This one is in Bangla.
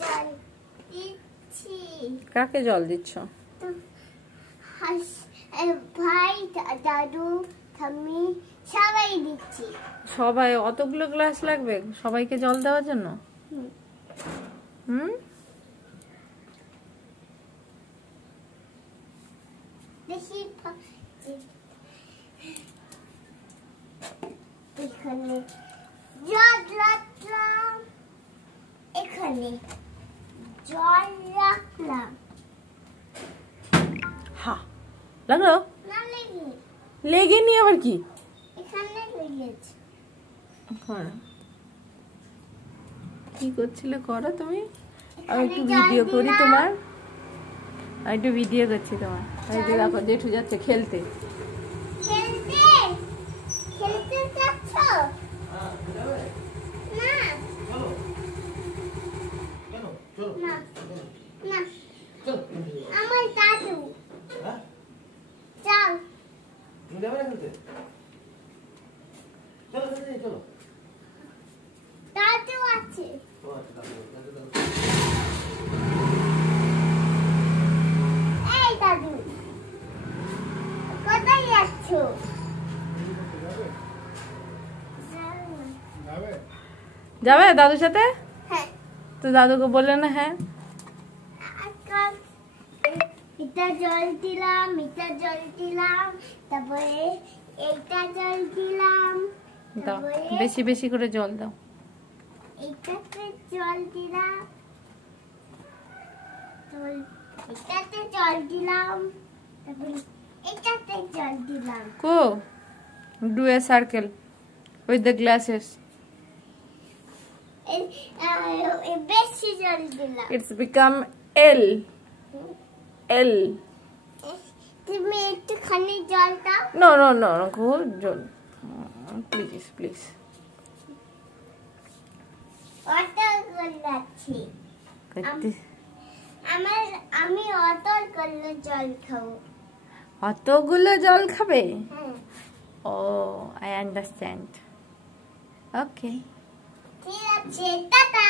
জল দিচ্ছি। কাকে জল দিচ্ছ? ভাই, দাদু, ঠাম্মি সবাই দিচ্ছি। সবাই? অতগুলো গ্লাস লাগবে সবাইকে জল দেওয়ার জন্য? দেখি এখানে জল রাখলাম, এখানে জল রাখলাম। হ্যাঁ, লাগলো? না লেগে, লেগেনি আবার কি? এখানে লেগেছে। কি করছিলে করো তুমি? আমি একটু ভিডিও করি তোমার, আমি একটু ভিডিও করছি তোমার। এই যে দেখো জেঠু যাচ্ছে খেলতে। খেলতে খেলতে যাচ্ছ? না না না, আমার দাদু। চল দাদু আছে। এই দাদু, কোথায় যাচ্ছ? যাবে দাদুর সাথে? হ্যাঁ। তো দাদুকে বললে না? হ্যাঁ, এটা জল দিলাম, এটা জল দিলাম, তারপরে এইটা জল দিলাম, দাও বেশি বেশি করে জল দাও। এটাতে জল দিলাম, এটাতে জল দিলাম, তারপরে এটাতে জল দিলাম। Go do a circle with the glasses. বেশি জল দিলাম। It's become L. L. তুমি একটুখানি জল দাও। No, no, no, no. Go জল। Please, please. অটল করলাচ্ছি। আমি অটল করলে জল খাবো। অতগুলো জল খাবে? হ্যাঁ। Oh, I understand. Okay. ঠিক আছে, টাটা।